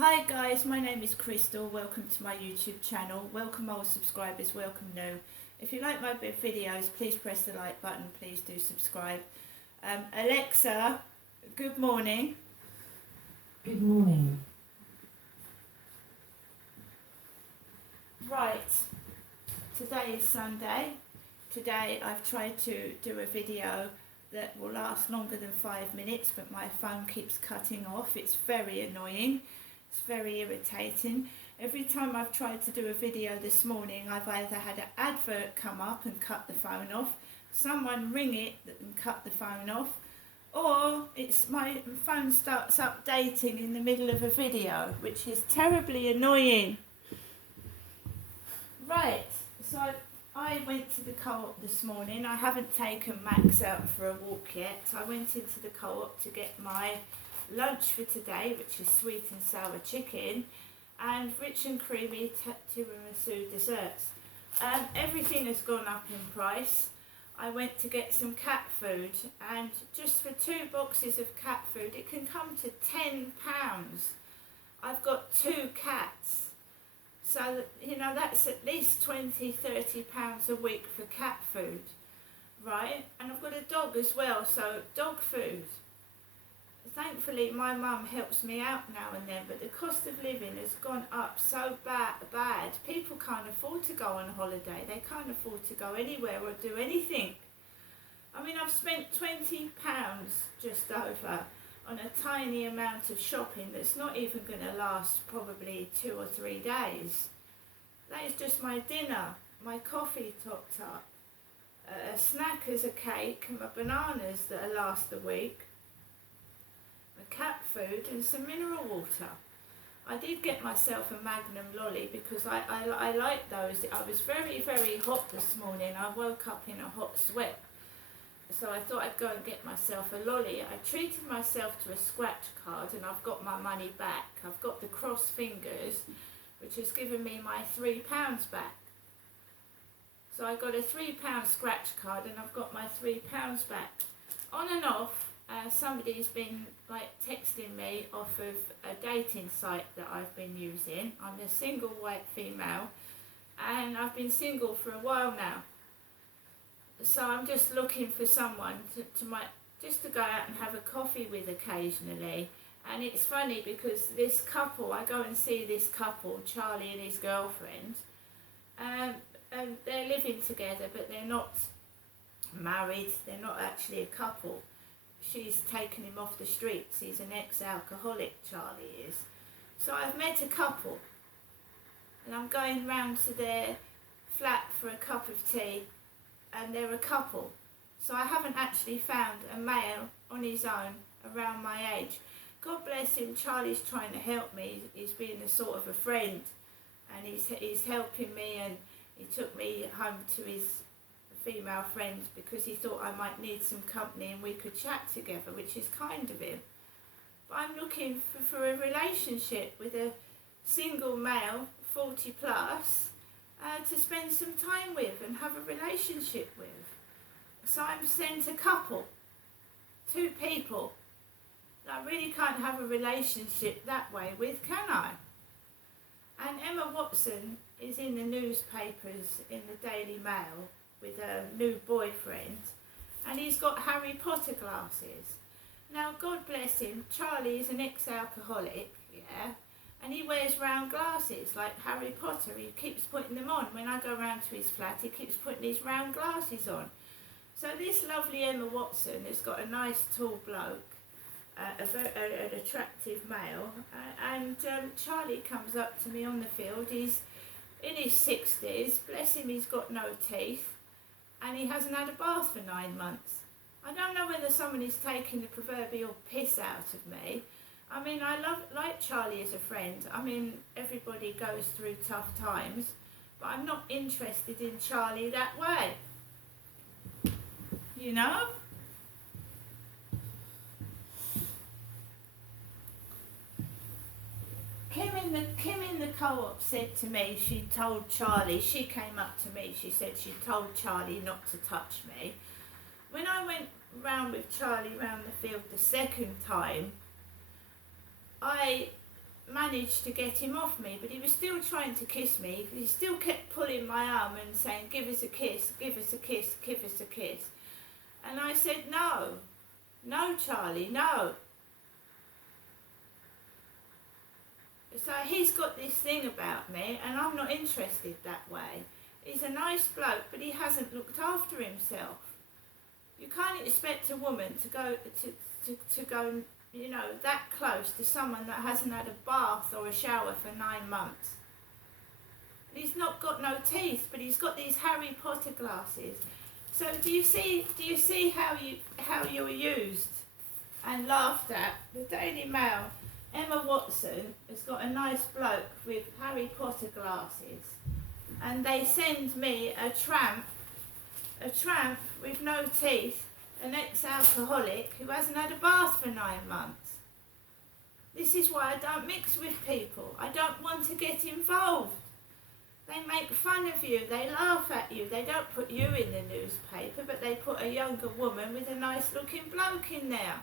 Hi guys, my name is Crystal. Welcome to my YouTube channel. Welcome old subscribers, welcome new. If you like my videos, please press the like button. Please do subscribe. Alexa, good morning. Good morning. Right, today is Sunday. Today I've tried to do a video that will last longer than 5 minutes, but my phone keeps cutting off. It's very annoying. It's very irritating. Every time I've tried to do a video this morning, I've either had an advert come up and cut the phone off, someone ring it and cut the phone off, or it's my phone starts updating in the middle of a video, which is terribly annoying. Right, so I went to the co-op this morning. I haven't taken Max out for a walk yet. I went into the co-op to get my lunch for today, which is sweet and sour chicken and rich and creamy tiramisu desserts. Everything has gone up in price. I went to get some cat food, and just for 2 boxes of cat food it can come to £10. I've got 2 cats, so you know that's at least £20–30 a week for cat food, right? And I've got a dog as well, so dog food. Thankfully my mum helps me out now and then, but the cost of living has gone up so bad. People can't afford to go on holiday. They can't afford to go anywhere or do anything. I mean, I've spent £20 just over on a tiny amount of shopping that's not even going to last probably 2 or 3 days. That is just my dinner, my coffee topped up, a snack as a cake, and my bananas that'll last a week, cat food and some mineral water. I did get myself a Magnum lolly because I like those. I was very hot this morning. I woke up in a hot sweat, so I thought I'd go and get myself a lolly. I treated myself to a scratch card and I've got my money back. I've got the cross fingers, which has given me my £3 back. So I got a £3 scratch card and I've got my £3 back. On and off, somebody's been like texting me off of a dating site that I've been using. I'm a single white female and I've been single for a while now. So I'm just looking for someone to go out and have a coffee with occasionally. And it's funny because this couple, I go and see this couple, Charlie and his girlfriend, and they're living together, but they're not married. They're not actually a couple. She's taken him off the streets. He's an ex-alcoholic, Charlie is. So I've met a couple and I'm going round to their flat for a cup of tea, and they're a couple. So I haven't actually found a male on his own around my age. God bless him, Charlie's trying to help me. He's being a sort of a friend, and he's helping me, and he took me home to his female friends because he thought I might need some company and we could chat together, which is kind of him. But I'm looking for a relationship with a single male, 40 plus, to spend some time with and have a relationship with. So I'm sent a couple, 2 people that I really can't have a relationship that way with, can I? And Emma Watson is in the newspapers, in the Daily Mail, with a new boyfriend, and he's got Harry Potter glasses. Now, God bless him, Charlie is an ex-alcoholic, yeah, and he wears round glasses like Harry Potter. He keeps putting them on. When I go round to his flat, he keeps putting these round glasses on. So this lovely Emma Watson has got a nice tall bloke, an attractive male, and Charlie comes up to me on the field. He's in his 60s, bless him, he's got no teeth, and he hasn't had a bath for 9 months. I don't know whether someone is taking the proverbial piss out of me. I mean, I like Charlie as a friend. I mean, everybody goes through tough times, but I'm not interested in Charlie that way. You know? Kim in the co-op said to me, she told Charlie, she came up to me, she said she told Charlie not to touch me. When I went round with Charlie round the field the second time, managed to get him off me, but he was still trying to kiss me. He still kept pulling my arm and saying, give us a kiss, give us a kiss, give us a kiss. And I said, no, no, Charlie, no. So he's got this thing about me, and I'm not interested that way. He's a nice bloke, but he hasn't looked after himself. You can't expect a woman to go, you know, that close to someone that hasn't had a bath or a shower for 9 months. He's not got no teeth, but he's got these Harry Potter glasses. So do you see how you're used and laughed at? The Daily Mail, Emma Watson has got a nice bloke with Harry Potter glasses, and they send me a tramp with no teeth, an ex-alcoholic who hasn't had a bath for 9 months. This is why I don't mix with people. I don't want to get involved. They make fun of you, they laugh at you, they don't put you in the newspaper, but they put a younger woman with a nice looking bloke in there.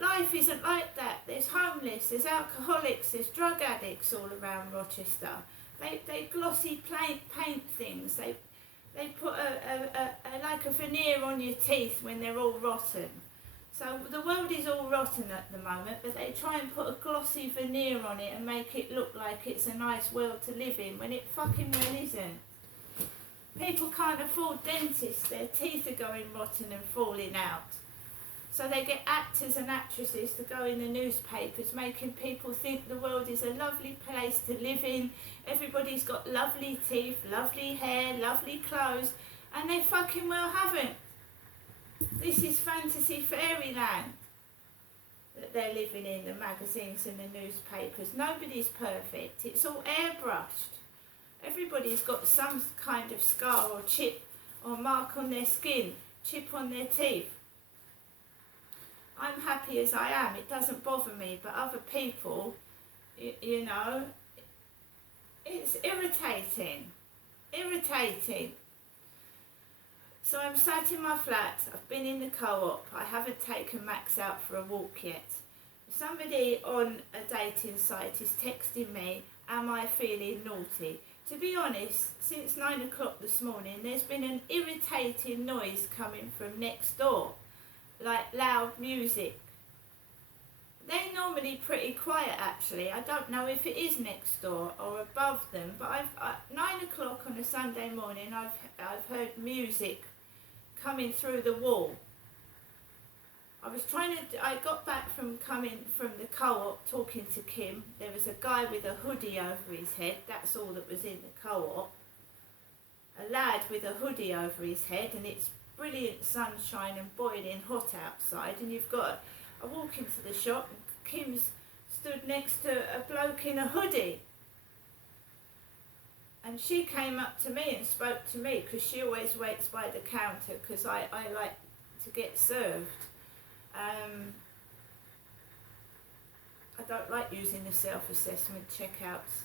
Life isn't like that. There's homeless, there's alcoholics, there's drug addicts all around Rochester. They glossy paint things. They put like a veneer on your teeth when they're all rotten. So the world is all rotten at the moment, but they try and put a glossy veneer on it and make it look like it's a nice world to live in, when it fucking well isn't. People can't afford dentists. Their teeth are going rotten and falling out. So they get actors and actresses to go in the newspapers, making people think the world is a lovely place to live in. Everybody's got lovely teeth, lovely hair, lovely clothes, and they fucking well haven't. This is fantasy fairyland that they're living in, the magazines and the newspapers. Nobody's perfect. It's all airbrushed. Everybody's got some kind of scar or chip or mark on their skin, chip on their teeth. I'm happy as I am. It doesn't bother me, but other people, you know, it's irritating. Irritating. So I'm sat in my flat. I've been in the co-op. I haven't taken Max out for a walk yet. Somebody on a dating site is texting me, am I feeling naughty? To be honest, since 9 o'clock this morning, there's been an irritating noise coming from next door, like loud music. They're normally pretty quiet actually. I don't know if it is next door or above them, but 9 o'clock on a Sunday morning, I've heard music coming through the wall. I got back from coming from the co-op talking to Kim. There was a guy with a hoodie over his head, that's all that was in the co-op. A lad with a hoodie over his head, and it's brilliant sunshine and boiling hot outside, and I walk into the shop and Kim's stood next to a bloke in a hoodie. And she came up to me and spoke to me, because she always waits by the counter, because I like to get served. I don't like using the self-assessment checkouts.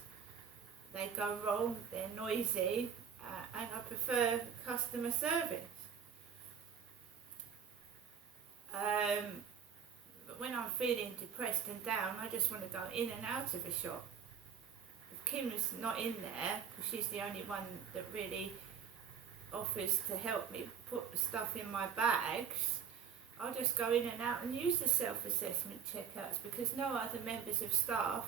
They go wrong, they're noisy, and I prefer customer service. But when I'm feeling depressed and down, I just want to go in and out of a shop. If Kim's not in there, because she's the only one that really offers to help me put stuff in my bags, I'll just go in and out and use the self-assessment checkouts, because no other members of staff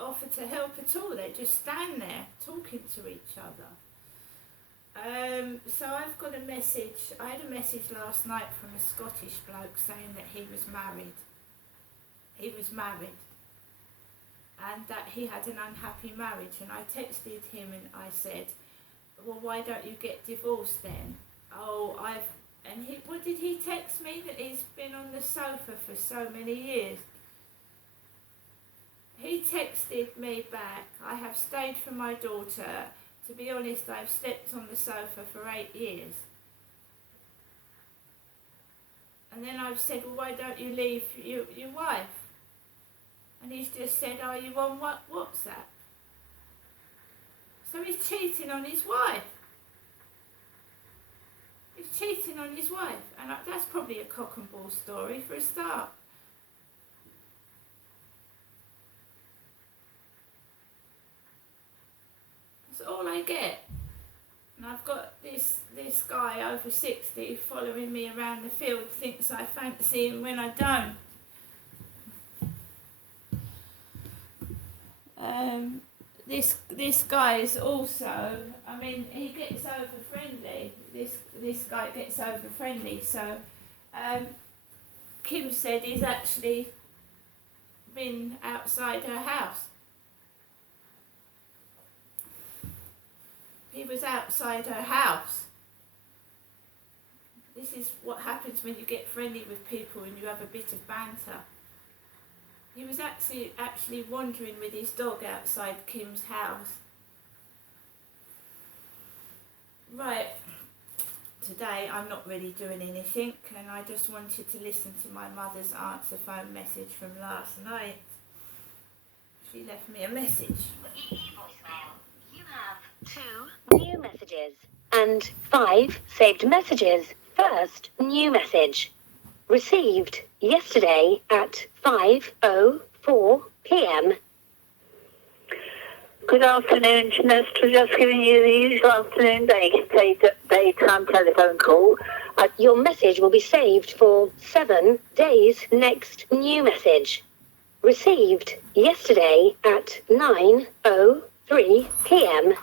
offer to help at all. They just stand there talking to each other. So I've got a message. I had a message last night from a Scottish bloke saying that he was married. He was married. And that he had an unhappy marriage. And I texted him and I said, well, why don't you get divorced then? What did he text me? That he's been on the sofa for so many years. He texted me back, I have stayed for my daughter. To be honest, I've slept on the sofa for 8 years. And then I've said, well, why don't you leave your wife? And he's just said, are you on WhatsApp? So he's cheating on his wife. He's cheating on his wife. And that's probably a cock and ball story for a start. all I get. And I've got this guy over 60 following me around the field, thinks I fancy him when I don't. This guy is also, I mean, he gets over friendly. This guy gets over friendly. So Kim said he's actually been outside her house. He was outside her house. This is what happens when you get friendly with people and you have a bit of banter. He was actually wandering with his dog outside Kim's house. Right, today I'm not really doing anything, and I just wanted to listen to my mother's answer phone message from last night. She left me a message. Voicemail. You have 2 new messages and 5 saved messages. First new message. Received yesterday at 5:04 p.m. Good afternoon, Janessa. Just giving you the usual afternoon daytime telephone call. Your message will be saved for 7 days. Next new message. Received yesterday at 9:03 p.m.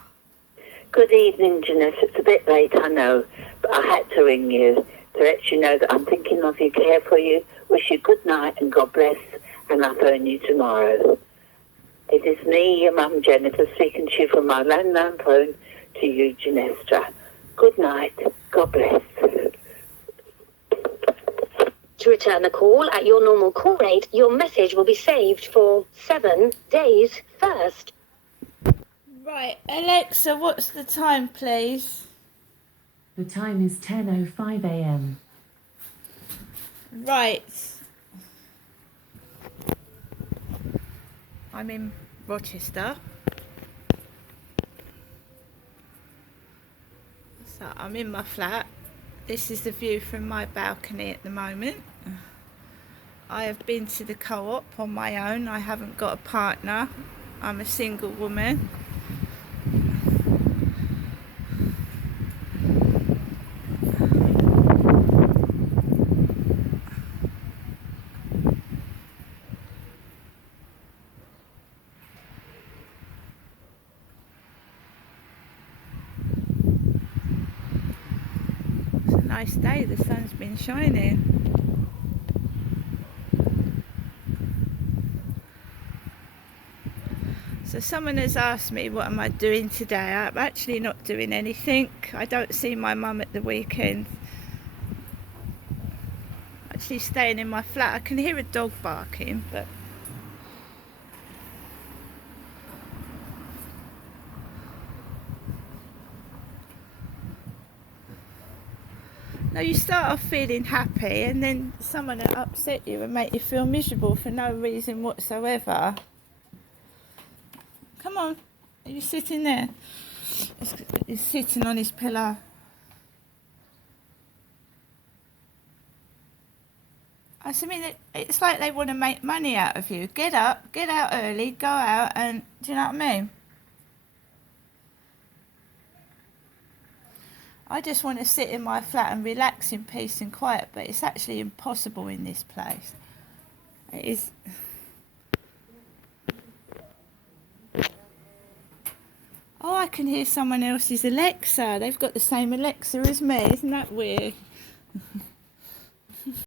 Good evening, Janessa. It's a bit late, I know, but I had to ring you to let you know that I'm thinking of you, care for you, wish you good night and God bless, and I'll phone you tomorrow. It is me, your mum Jennifer, speaking to you from my landline phone to you, Janessa. Good night. God bless. To return the call at your normal call rate, your message will be saved for 7 days. First. Right, Alexa, what's the time, please? The time is 10:05 a.m. Right. I'm in Rochester. So I'm in my flat. This is the view from my balcony at the moment. I have been to the co-op on my own. I haven't got a partner. I'm a single woman. Nice day, the sun's been shining. So someone has asked me what am I doing today. I'm actually not doing anything. I don't see my mum at the weekend. Actually staying in my flat. I can hear a dog barking, but no, you start off feeling happy and then someone will upset you and make you feel miserable for no reason whatsoever. Come on, are you sitting there? He's sitting on his pillow. I mean, it's like they want to make money out of you. Get up, get out early, go out, and do you know what I mean? I just want to sit in my flat and relax in peace and quiet, but it's actually impossible in this place. It is. Oh, I can hear someone else's Alexa. They've got the same Alexa as me. Isn't that weird?